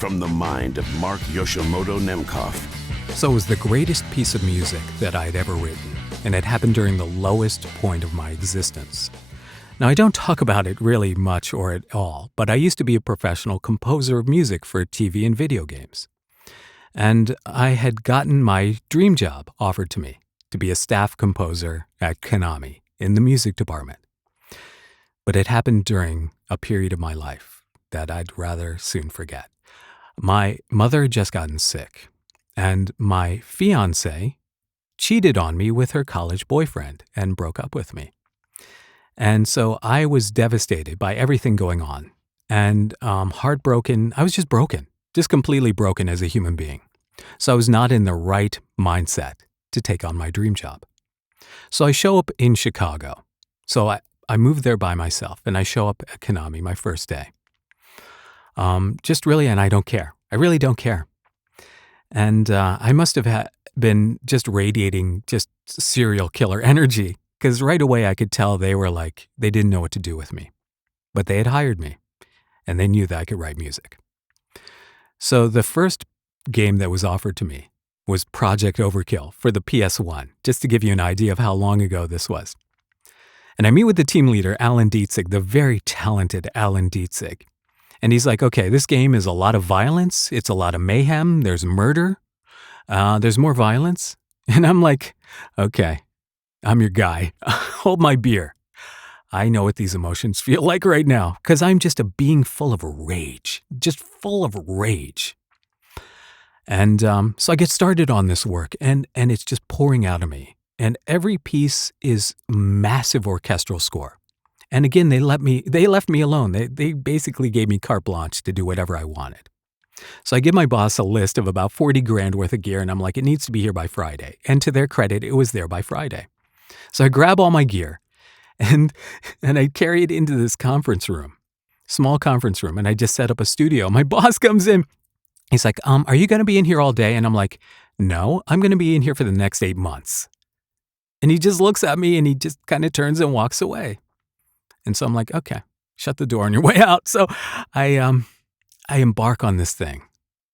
from the mind of Mark Yoshimoto Nemkov. So it was the greatest piece of music that I'd ever written, and it happened during the lowest point of my existence. Now, I don't talk about it really much or at all, but I used to be a professional composer of music for TV and video games. And I had gotten my dream job offered to me to be a staff composer at Konami in the music department. But it happened during a period of my life that I'd rather soon forget. My mother had just gotten sick, and my fiancé cheated on me with her college boyfriend and broke up with me. And so I was devastated by everything going on and heartbroken. I was just completely broken as a human being. So I was not in the right mindset to take on my dream job. So I show up in Chicago. So I moved there by myself, and I show up at Konami my first day. And I don't care. I really don't care. And I must have been just radiating just serial killer energy, because right away I could tell they didn't know what to do with me. But they had hired me, and they knew that I could write music. So the first game that was offered to me was Project Overkill for the PS1, just to give you an idea of how long ago this was. And I meet with the team leader, Alan Dietzig, the very talented Alan Dietzig. And he's like, okay, this game is a lot of violence. It's a lot of mayhem. There's murder. There's more violence. And I'm like, okay, I'm your guy. Hold my beer. I know what these emotions feel like right now, because I'm just a being full of rage, just full of rage. And so I get started on this work, and it's just pouring out of me. And every piece is massive orchestral score. And again, they left me alone. They basically gave me carte blanche to do whatever I wanted. So I give my boss a list of about 40 grand worth of gear, and I'm like, it needs to be here by Friday. And to their credit, it was there by Friday. So I grab all my gear, and I carry it into this conference room, small conference room, and I just set up a studio. My boss comes in. He's like, are you going to be in here all day? And I'm like, no, I'm going to be in here for the next 8 months. And he just looks at me, and he just kind of turns and walks away. And so I'm like, okay, shut the door on your way out. So I embark on this thing,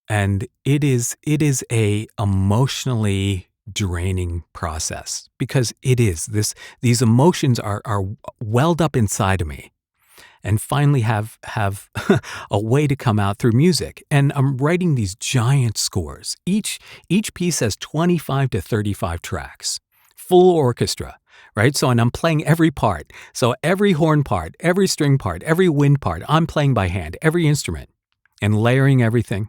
and it is a emotionally draining process, because these emotions are welled up inside of me, and finally have a way to come out through music. And I'm writing these giant scores. Each piece has 25 to 35 tracks, full orchestra. Right? So, and I'm playing every part. So every horn part, every string part, every wind part, I'm playing by hand, every instrument, and layering everything,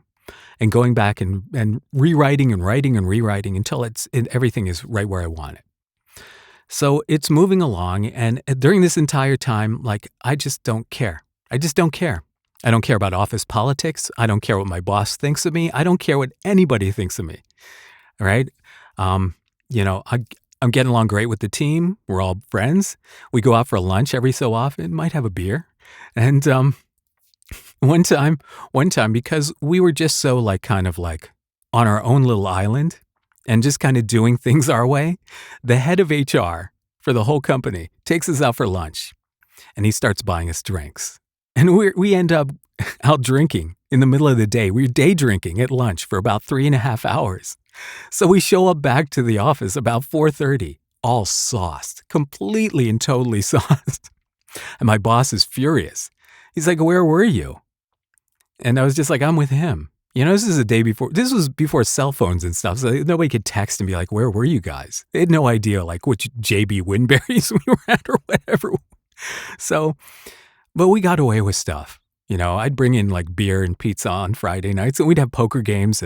and going back and rewriting and writing and rewriting until everything is right where I want it. So it's moving along, and during this entire time, I just don't care. I just don't care. I don't care about office politics. I don't care what my boss thinks of me. I don't care what anybody thinks of me. All right? I'm getting along great with the team. We're all friends. We go out for lunch every so often, might have a beer. And one time, because we were just so on our own little island and just kind of doing things our way, the head of HR for the whole company takes us out for lunch, and he starts buying us drinks. And we end up out drinking in the middle of the day. We're day drinking at lunch for about 3.5 hours. So we show up back to the office about 4:30, all sauced, completely and totally sauced. And my boss is furious. He's like, where were you? And I was just like, I'm with him. This was before cell phones and stuff, so nobody could text and be like, where were you guys? They had no idea which JB Winberries we were at or whatever. So, but we got away with stuff. I'd bring in beer and pizza on Friday nights, and we'd have poker games,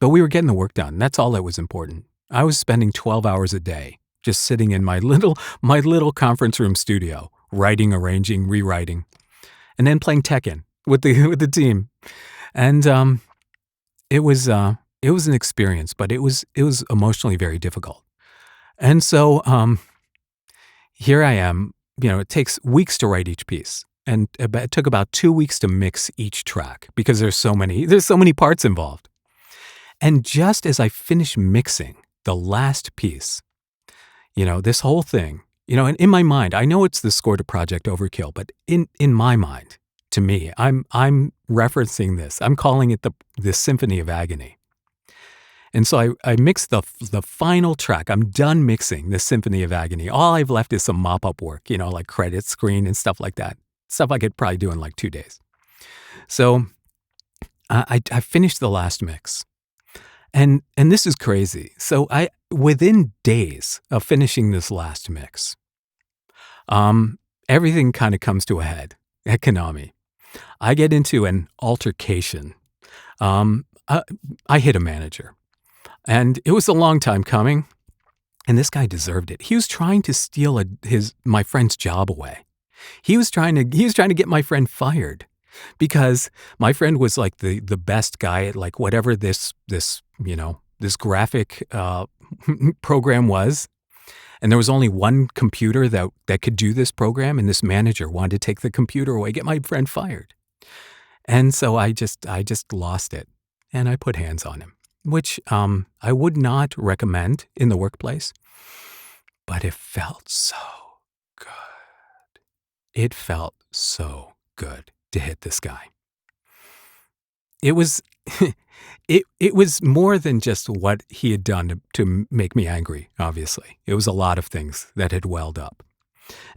but we were getting the work done. That's all that was important. I was spending 12 hours a day just sitting in my little conference room studio, writing, arranging, rewriting, and then playing Tekken with the team. And it was an experience, but it was emotionally very difficult. And so here I am. It takes weeks to write each piece, and it took about 2 weeks to mix each track because there's so many parts involved. And just as I finished mixing the last piece, this whole thing, and in my mind, I know it's the score to Project Overkill, but in my mind, to me, I'm referencing this. I'm calling it the Symphony of Agony. And so I mixed the final track. I'm done mixing the Symphony of Agony. All I've left is some mop-up work, like credit screen and stuff like that. Stuff I could probably do in like 2 days. So I finished the last mix. And this is crazy. So within days of finishing this last mix, everything kind of comes to a head at Konami. I get into an altercation. I hit a manager, and it was a long time coming, and this guy deserved it. He was trying to steal my friend's job away. He was trying to get my friend fired because my friend was like the best guy at like whatever this graphic program was. And there was only one computer that could do this program, and this manager wanted to take the computer away, get my friend fired. And so I just lost it, and I put hands on him, which I would not recommend in the workplace, but it felt so good. It felt so good to hit this guy. It was it was more than just what he had done to make me angry, obviously. It was a lot of things that had welled up.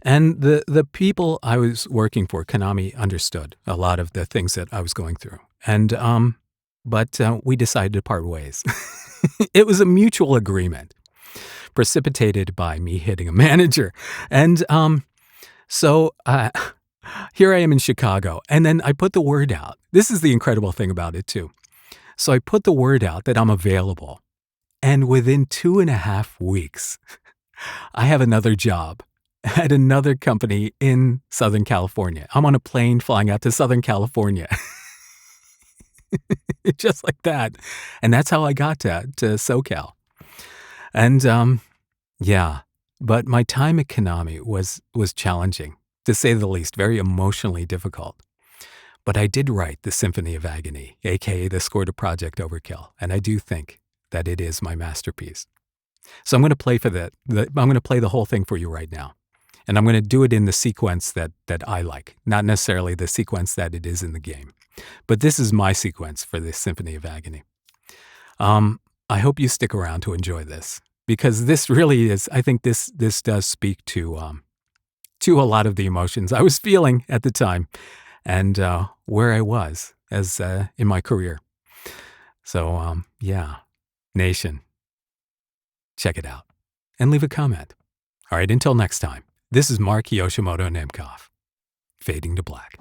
And the people I was working for, Konami, understood a lot of the things that I was going through. And but we decided to part ways. It was a mutual agreement precipitated by me hitting a manager. And so here I am in Chicago, and then I put the word out. This is the incredible thing about it, too. So I put the word out that I'm available, and within 2.5 weeks, I have another job at another company in Southern California. I'm on a plane flying out to Southern California. Just like that. And that's how I got to SoCal. And yeah, but my time at Konami was challenging, to say the least, very emotionally difficult. But I did write the Symphony of Agony, aka the score to Project Overkill, and I do think that it is my masterpiece. So I'm going to play I'm going to play the whole thing for you right now, and I'm going to do it in the sequence that I like, not necessarily the sequence that it is in the game, but this is my sequence for the Symphony of Agony. I hope you stick around to enjoy this, because this really is. I think this does speak to a lot of the emotions I was feeling at the time, and where I was as in my career. So yeah, Nation, check it out and leave a comment. All right, until next time, this is Mark Yoshimoto Nemkov, fading to black.